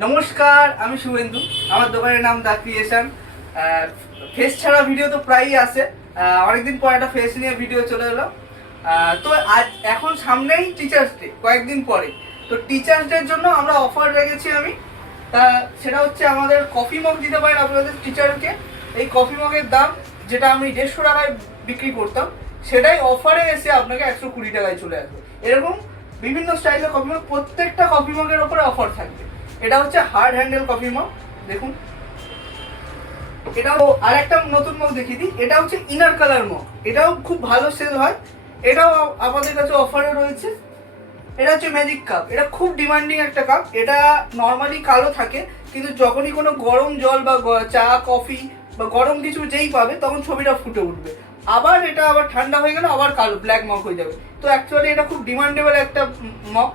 নমস্কার, আমি শুভেন্দু। আমার দোকানের নাম দা ক্রিয়েশন। ফেস ছাড়া ভিডিও তো প্রায়ই আসে। অনেকদিন পর একটা ফেস নিয়ে ভিডিও চলে এলো। তো আজ এখন সামনেই টিচার্স ডে, কয়েকদিন পরে। তো টিচার্স ডের জন্য আমরা অফার রেখেছি আমি। সেটা হচ্ছে আমাদের কফি মগ দিতে পারেন আপনাদের টিচারকে। এই কফি মগের দাম যেটা আমি 150 টাকায় বিক্রি করতাম, সেটাই অফারে এসে আপনাকে 120 টাকায় চলে আসবে। এরকম বিভিন্ন স্টাইলের কফি মগ, প্রত্যেকটা কফি মগের ওপরে অফার থাকবে। এটা হচ্ছে হার্ড হ্যান্ডেল কফি মগ, দেখুন। এটাও আর একটা নতুন মগ দেখিয়ে দিই, এটা হচ্ছে ইনার কালার মগ। এটাও খুব ভালো সেল হয়, এটাও আমাদের কাছে অফারে রয়েছে। এটা হচ্ছে ম্যাজিক কাপ, এটা খুব ডিমান্ডিং একটা কাপ। এটা নর্মালি কালো থাকে, কিন্তু যখনই কোনো গরম জল বা চা কফি বা গরম কিছু যেই পাবে তখন ছবিটা ফুটে উঠবে। আবার এটা আবার ঠান্ডা হয়ে গেলে আবার কালো ব্ল্যাক মগ হয়ে যাবে। তো অ্যাকচুয়ালি এটা খুব ডিমান্ডেবল একটা মগ।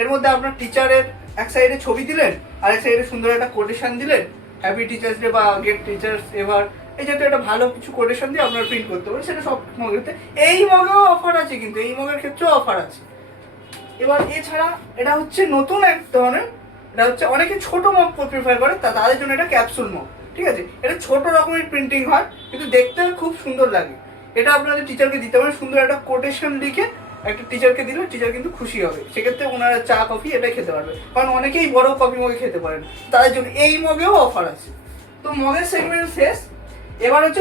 এর মধ্যে আপনার টিচারের এক সাইডে ছবি দিলেন, আর এক সাইডে সুন্দর একটা কোটেশন দিলেন, হ্যাপি টিচার্স ডে বা গেট টিচার্স এভার, এই যাতে একটা ভালো কিছু কোটেশন দিয়ে আপনারা প্রিন্ট করতে পারেন। সেটা সব মগেতে, এই মগেও অফার আছে, কিন্তু এই মগের ক্ষেত্রেও অফার আছে। এবার এছাড়া এটা হচ্ছে নতুন এক ধরনের, এটা হচ্ছে অনেকে ছোট মগ প্রিফার করে, তাদের জন্য এটা ক্যাপসুল মগ। ঠিক আছে, এটা ছোট রকমের প্রিন্টিং হয়, কিন্তু দেখতে খুব সুন্দর লাগে। এটা আপনাদের টিচারকে দিতে পারেন, সুন্দর একটা কোটেশন লিখে একটা টিচারকে দিলে টিচার কিন্তু খুশি হবে। সেক্ষেত্রে ওনারা চা কফি এটাই খেতে পারবে, কারণ অনেকেই বড় কফি মগে খেতে পারেন, তাদের জন্য এই মগেও অফার আছে। তো মগের সেগমেন্ট শেষ। এবার হচ্ছে